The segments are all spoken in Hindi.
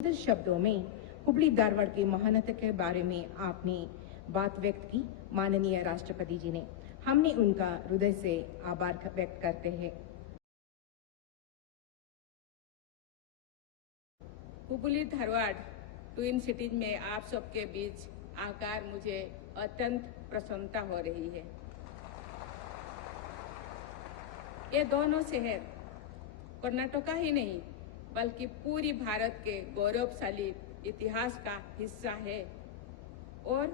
सुंदर शब्दों में हुबली धारवाड़ की महानता के बारे में आपने बात व्यक्त की माननीय राष्ट्रपति जी ने। हमने उनका हृदय से आभार व्यक्त करते हैं। हुबली धारवाड़ ट्विन सिटीज में आप सबके बीच आकर मुझे अत्यंत प्रसन्नता हो रही है। ये दोनों शहर कर्नाटका ही नहीं बल्कि पूरी भारत के गौरवशाली इतिहास का हिस्सा है और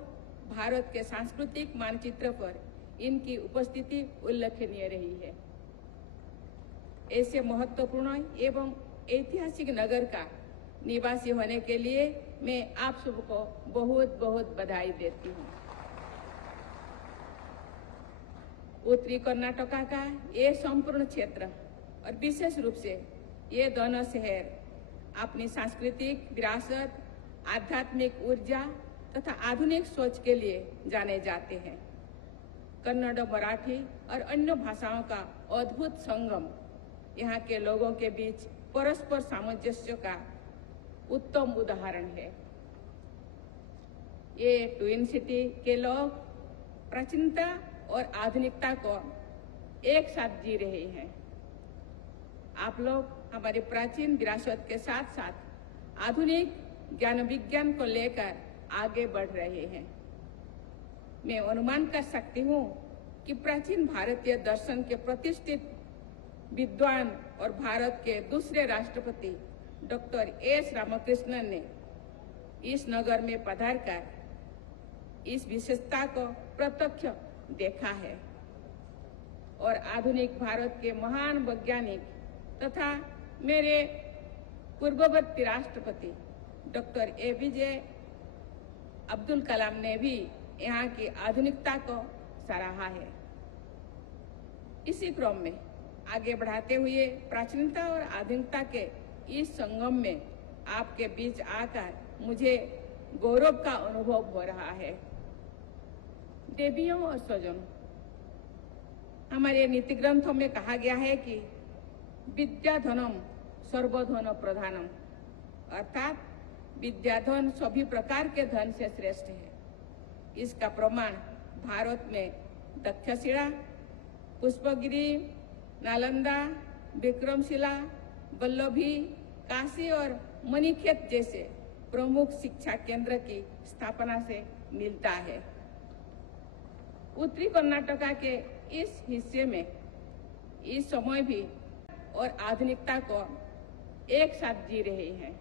भारत के सांस्कृतिक मानचित्र पर इनकी उपस्थिति उल्लेखनीय रही है। ऐसे महत्वपूर्ण एवं ऐतिहासिक नगर का निवासी होने के लिए मैं आप सबको बहुत बहुत बधाई देती हूँ। उत्तरी कर्नाटका का ये संपूर्ण क्षेत्र और विशेष रूप से ये दोनों शहर अपनी सांस्कृतिक विरासत, आध्यात्मिक ऊर्जा तथा आधुनिक सोच के लिए जाने जाते हैं। कन्नड़, मराठी और अन्य भाषाओं का अद्भुत संगम यहाँ के लोगों के बीच परस्पर सामंजस्य का उत्तम उदाहरण है। ये ट्विन सिटी के लोग प्राचीनता और आधुनिकता को एक साथ जी रहे हैं। आप लोग हमारे प्राचीन विरासत के साथ साथ आधुनिक ज्ञान विज्ञान को लेकर आगे बढ़ रहे हैं। मैं अनुमान कर सकती हूँ कि प्राचीन भारतीय दर्शन के प्रतिष्ठित विद्वान और भारत के दूसरे राष्ट्रपति डॉक्टर एस रामकृष्णन ने इस नगर में पधारकर इस विशेषता को प्रत्यक्ष देखा है और आधुनिक भारत के महान वैज्ञानिक तथा मेरे पूर्ववर्ती राष्ट्रपति डॉक्टर एपीजे अब्दुल कलाम ने भी यहाँ की आधुनिकता को सराहा है। इसी क्रम में आगे बढ़ाते हुए प्राचीनता और आधुनिकता के इस संगम में आपके बीच आकर मुझे गौरव का अनुभव हो रहा है। देवियों और स्वजनों, हमारे नीति ग्रंथों में कहा गया है कि विद्याधनम सर्वधन प्रधानम, अर्थात विद्याधन सभी प्रकार के धन से श्रेष्ठ है। इसका प्रमाण भारत में तक्षशिला, पुष्पगिरी, नालंदा, विक्रमशिला, वल्लभी, काशी और मणिखेत जैसे प्रमुख शिक्षा केंद्र की स्थापना से मिलता है। उत्तरी कर्नाटका के इस हिस्से में इस समय भी और आधुनिकता को एक साथ जी रहे हैं।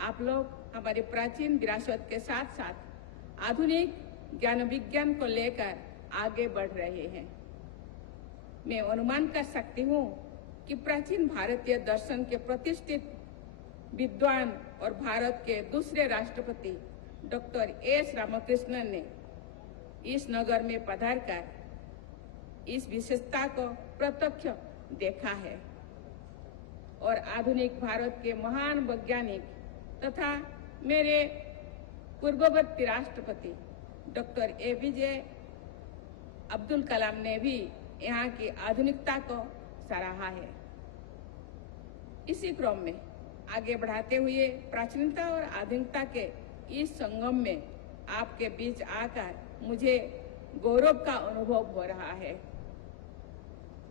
आप लोग हमारे प्राचीन विरासत के साथ साथ आधुनिक ज्ञान विज्ञान को लेकर आगे बढ़ रहे हैं। मैं अनुमान कर सकती हूँ कि प्राचीन भारतीय दर्शन के प्रतिष्ठित विद्वान और भारत के दूसरे राष्ट्रपति डॉक्टर एस रामकृष्णन ने इस नगर में पधारकर इस विशेषता को प्रत्यक्ष देखा है और आधुनिक भारत के महान वैज्ञानिक तथा मेरे पूर्ववर्ती राष्ट्रपति डॉक्टर एपीजे अब्दुल कलाम ने भी यहाँ की आधुनिकता को सराहा है। इसी क्रम में आगे बढ़ाते हुए प्राचीनता और आधुनिकता के इस संगम में आपके बीच आकर मुझे गौरव का अनुभव हो रहा है।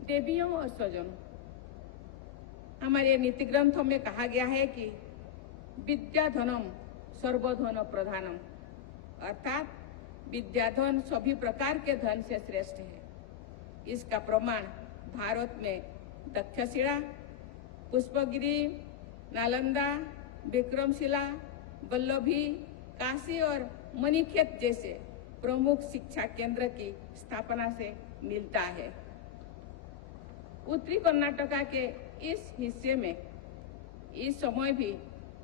देवियों और स्वजनों, हमारे नीति ग्रंथों में कहा गया है कि विद्याधनम सर्वधन प्रधानम, अर्थात विद्याधन सभी प्रकार के धन से श्रेष्ठ है। इसका प्रमाण भारत में तक्षशिला, पुष्पगिरी, नालंदा, विक्रमशिला, वल्लभी, काशी और मणिखेत जैसे प्रमुख शिक्षा केंद्र की स्थापना से मिलता है। उत्तरी कर्नाटका के इस हिस्से में इस समय भी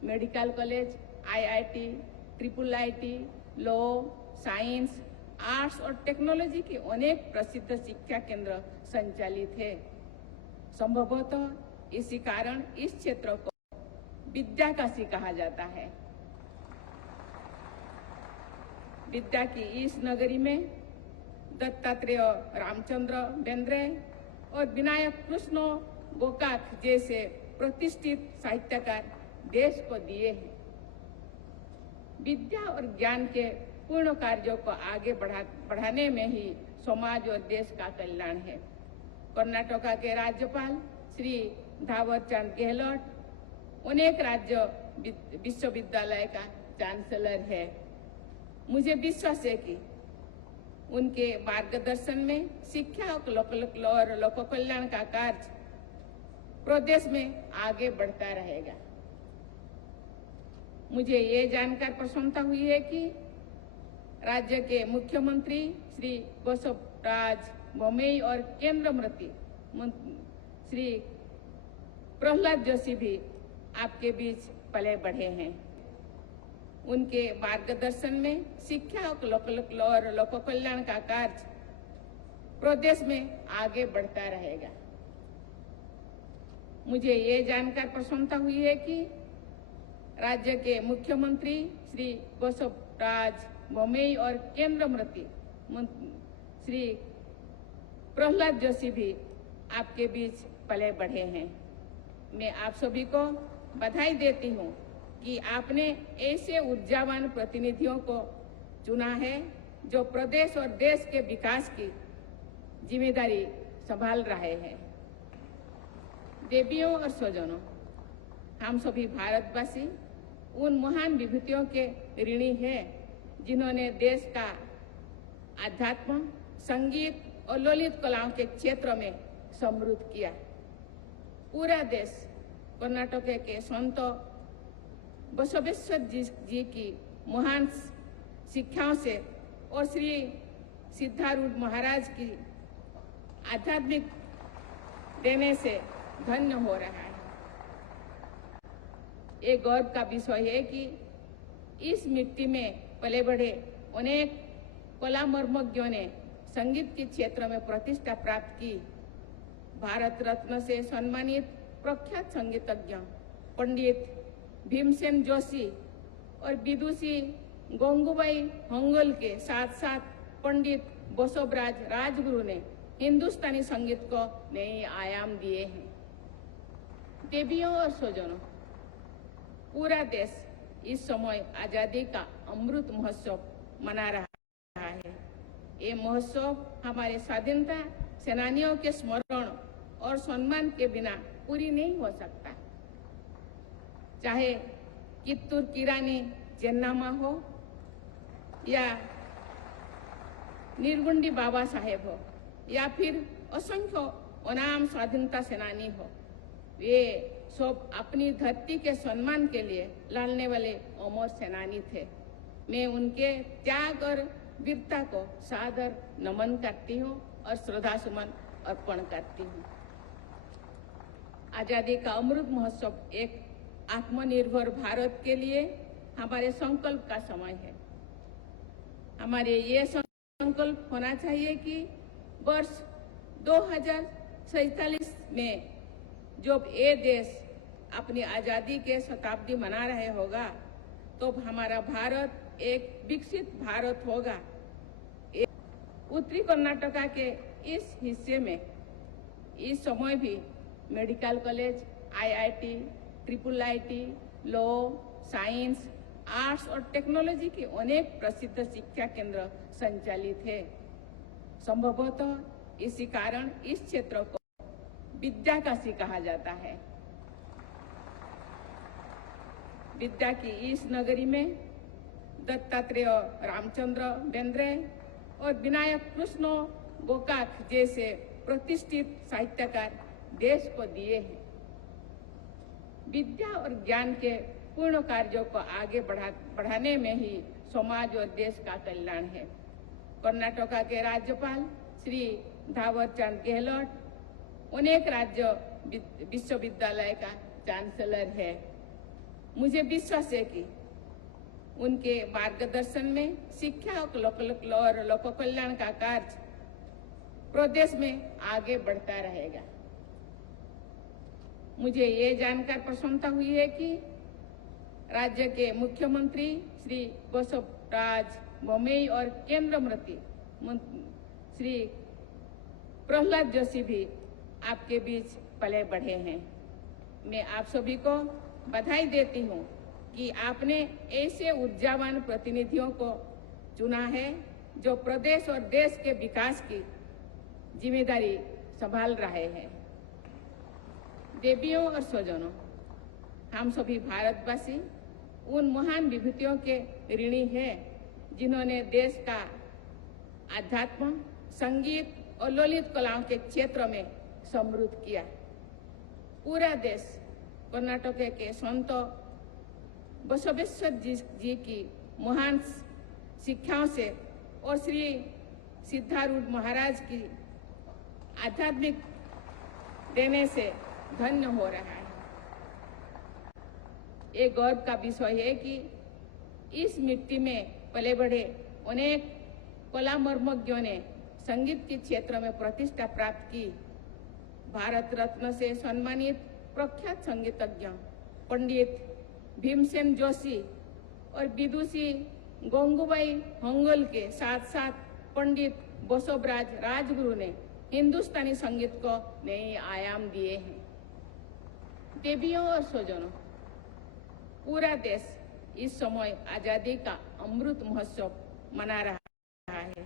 medical college, IIT, triple IT, law, science, arts और टेक्नोलॉजी के अनेक प्रसिद्ध शिक्षा केंद्र संचालित है। संभवतः इसी कारण इस क्षेत्र को विद्याकाशी कहा जाता है। विद्या की इस नगरी में दत्तात्रेय रामचंद्र बेंद्रे और विनायक कृष्ण गोकाक जैसे प्रतिष्ठित साहित्यकार देश को दिए हैं। विद्या और ज्ञान के पूर्ण कार्यों को आगे बढ़ाने में ही समाज और देश का कल्याण है। कर्नाटक के राज्यपाल श्री थावरचंद गहलोत अनेक राज्य विश्वविद्यालय का चांसलर है। मुझे विश्वास है कि उनके मार्गदर्शन में शिक्षा और लोक कल्याण का कार्य प्रदेश में आगे बढ़ता रहेगा। मुझे ये जानकर प्रसन्नता हुई है कि राज्य के मुख्यमंत्री श्री बसवराज बोम्मई और केंद्र मंत्री श्री प्रहलाद जोशी भी आपके बीच पले बढ़े हैं। उनके मार्गदर्शन में शिक्षा और लोक कल्याण का कार्य प्रदेश में आगे बढ़ता रहेगा। मुझे ये जानकर प्रसन्नता हुई है कि राज्य के मुख्यमंत्री श्री बसवराज बोम्मई और केंद्र मंत्री श्री प्रहलाद जोशी भी आपके बीच पले बढ़े हैं। मैं आप सभी को बधाई देती हूँ कि आपने ऐसे ऊर्जावान प्रतिनिधियों को चुना है जो प्रदेश और देश के विकास की जिम्मेदारी संभाल रहे हैं। देवियों और स्वजनों, हम सभी भारतवासी उन महान विभूतियों के ऋणी हैं जिन्होंने देश का आध्यात्म, संगीत और ललित कलाओं के क्षेत्र में समृद्ध किया। पूरा देश कर्नाटक के संत बसवेश्वर जी की महान शिक्षाओं से और श्री सिद्धारूढ़ महाराज की आध्यात्मिक देने से धन्य हो रहा है। एक गौरव का विषय है कि इस मिट्टी में पले बढ़े अनेक कला मर्मज्ञों ने संगीत के क्षेत्र में प्रतिष्ठा प्राप्त की। भारत रत्न से सम्मानित प्रख्यात संगीतज्ञ पंडित भीमसेन जोशी और विदुषी गंगूबाई हंगल के साथ साथ पंडित बसवराज राजगुरु ने हिंदुस्तानी संगीत को नए आयाम दिए हैं। देवियों और स्वजनों, पूरा देश इस समय आजादी का अमृत महोत्सव मना रहा है। ये महोत्सव हमारे स्वाधीनता सेनानियों के स्मरण और सम्मान के बिना पूरी नहीं हो सकता। चाहे कित्तूर की रानी चेन्नम्मा हो या निर्गुंडी बाबा साहेब हो या फिर असंख्य अनाम स्वाधीनता सेनानी हो, वे सब अपनी धरती के सम्मान के लिए लड़ने वाले अमर सेनानी थे। मैं उनके त्याग और वीरता को सादर नमन करती हूँ और श्रद्धा सुमन अर्पण करती हूँ। आजादी का अमृत महोत्सव एक आत्मनिर्भर भारत के लिए हमारे संकल्प का समय है। हमारे ये संकल्प होना चाहिए कि वर्ष 2047 में जब ये देश अपनी आजादी के शताब्दी मना रहे होगा, तो हमारा भारत एक विकसित भारत होगा। उत्तरी कर्नाटका के इस हिस्से में इस समय भी medical college, IIT, IIIT, law, science, arts और टेक्नोलॉजी के अनेक प्रसिद्ध शिक्षा केंद्र संचालित है। संभवतः इसी कारण इस क्षेत्र को विद्या काशी कहा जाता है। विद्या की इस नगरी में दत्तात्रेय रामचंद्र बेंद्रे और विनायक कृष्ण गोकाक जैसे प्रतिष्ठित साहित्यकार देश को दिए हैं। विद्या और ज्ञान के पूर्ण कार्यों को आगे बढ़ाने में ही समाज और देश का कल्याण है। कर्नाटक के राज्यपाल श्री थावरचंद गहलोत अनेक राज्य विश्वविद्यालय का चांसलर है। मुझे विश्वास है कि उनके मार्गदर्शन में शिक्षा और लोक कल्याण का कार्य प्रदेश में आगे बढ़ता रहेगा। मुझे ये जानकर प्रसन्नता हुई है कि राज्य के मुख्यमंत्री श्री बसवराज बोम्मई और केंद्र मंत्री श्री प्रहलाद जोशी भी आपके बीच पले बढ़े हैं। मैं आप सभी को बधाई देती हूँ कि आपने ऐसे ऊर्जावान प्रतिनिधियों को चुना है जो प्रदेश और देश के विकास की जिम्मेदारी संभाल रहे हैं। देवियों और स्वजनों, हम सभी भारतवासी उन महान विभूतियों के ऋणी हैं जिन्होंने देश का आध्यात्म, संगीत और ललित कलाओं के क्षेत्र में समृद्ध किया। पूरा देश कर्नाटक के संत बसवेश्वर जी की महान शिक्षाओं से और श्री सिद्धारूढ़ महाराज की आध्यात्मिक देने से धन्य हो रहा है। ये गौरव का विषय है कि इस मिट्टी में पले बढ़े अनेक कला मर्मज्ञों ने संगीत के क्षेत्र में प्रतिष्ठा प्राप्त की। भारत रत्न से सम्मानित प्रख्यात संगीतज्ञ पंडित भीमसेन जोशी और विदुषी गंगूबाई हंगल के साथ साथ पंडित बसवराज राजगुरु ने हिंदुस्तानी संगीत को नए आयाम दिए हैं। देवियों और स्वजनों, पूरा देश इस समय आजादी का अमृत महोत्सव मना रहा है।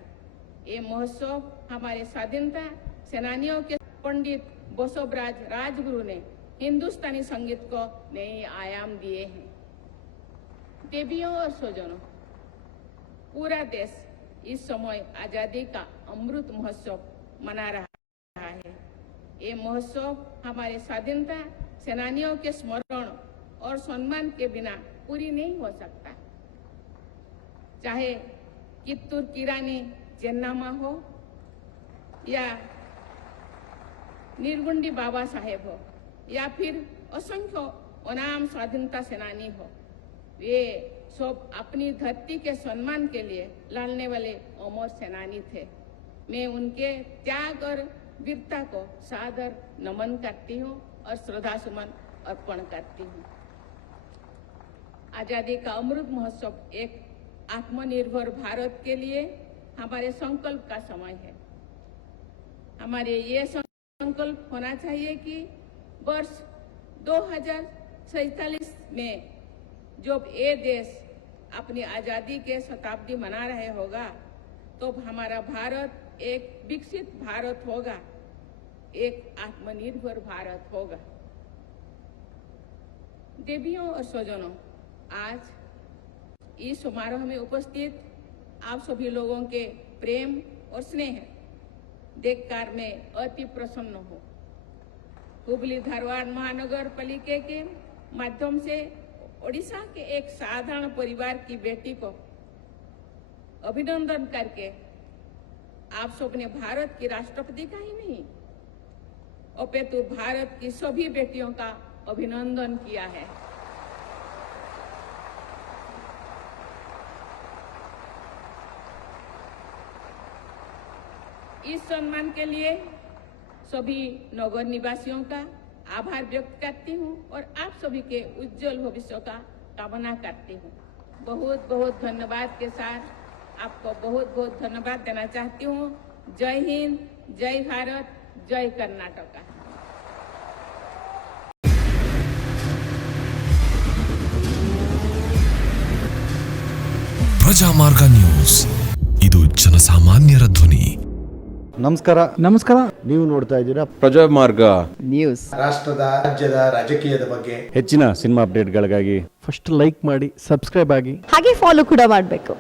ये महोत्सव हमारे स्वाधीनता सेनानियों के पंडित बसवराज राजगुरु ने हिंदुस्तानी संगीत को नए आयाम दिए हैं। देवियों और स्वजनों, पूरा देश इस समय आजादी का अमृत महोत्सव मना रहा है। ये महोत्सव हमारे स्वाधीनता सेनानियों के स्मरण और सम्मान के बिना पूरी नहीं हो सकता। चाहे कित्तूर की रानी चेन्नम्मा हो या निर्गुंडी बाबा साहेब हो या फिर असंख्य अनाम स्वाधीनता सेनानी हो, वे सब अपनी धरती के सम्मान के लिए लड़ने वाले अमर सेनानी थे। मैं उनके त्याग और वीरता को सादर नमन करती हूँ और श्रद्धा सुमन अर्पण करती हूँ। आजादी का अमृत महोत्सव एक आत्मनिर्भर भारत के लिए हमारे संकल्प का समय है। हमारे ये संकल्प होना चाहिए कि वर्ष 2047 में जब ये देश अपनी आजादी के शताब्दी मना रहे होगा, तो हमारा भारत एक विकसित भारत होगा, एक आत्मनिर्भर भारत होगा। देवियों और स्वजनों, आज इस समारोह में उपस्थित आप सभी लोगों के प्रेम और स्नेह देखकर मैं अति प्रसन्न हूँ। हुबली धारवाड़ महानगर पालिका के माध्यम से ओडिशा के एक साधारण परिवार की बेटी को अभिनंदन करके आप सबने भारत की राष्ट्रपति का ही नहीं अपितु भारत की सभी बेटियों का अभिनंदन किया है। इस सम्मान के लिए सभी नगर निवासियों का आभार व्यक्त करती हूँ और आप सभी के उज्जवल भविष्य का कामना करती हूँ। बहुत बहुत धन्यवाद के साथ आपको बहुत बहुत धन्यवाद देना चाहती हूँ। जय हिंद, जय भारत, जय कर्नाटका। ಪ್ರಜಾಮಾರ್ಗ ನ್ಯೂಸ್, ಇದು ಜನಸಾಮಾನ್ಯರ ಧ್ವನಿ. ನಮಸ್ಕಾರ. ನೀವು ನೋಡ್ತಾ ಇದ್ದೀರಾ ಪ್ರಜಾಮಾರ್ಗ ನ್ಯೂಸ್. ರಾಷ್ಟ್ರದ ರಾಜ್ಯದ ರಾಜಕೀಯದ ಬಗ್ಗೆ ಹೆಚ್ಚಿನ ಸಿನಿಮಾ ಅಪ್ಡೇಟ್ಗಳಿಗಾಗಿ ಫಸ್ಟ್ ಲೈಕ್ ಮಾಡಿ, ಸಬ್ಸ್ಕ್ರೈಬ್ ಆಗಿ, ಹಾಗೆ ಫಾಲೋ ಕೂಡ ಮಾಡಬೇಕು.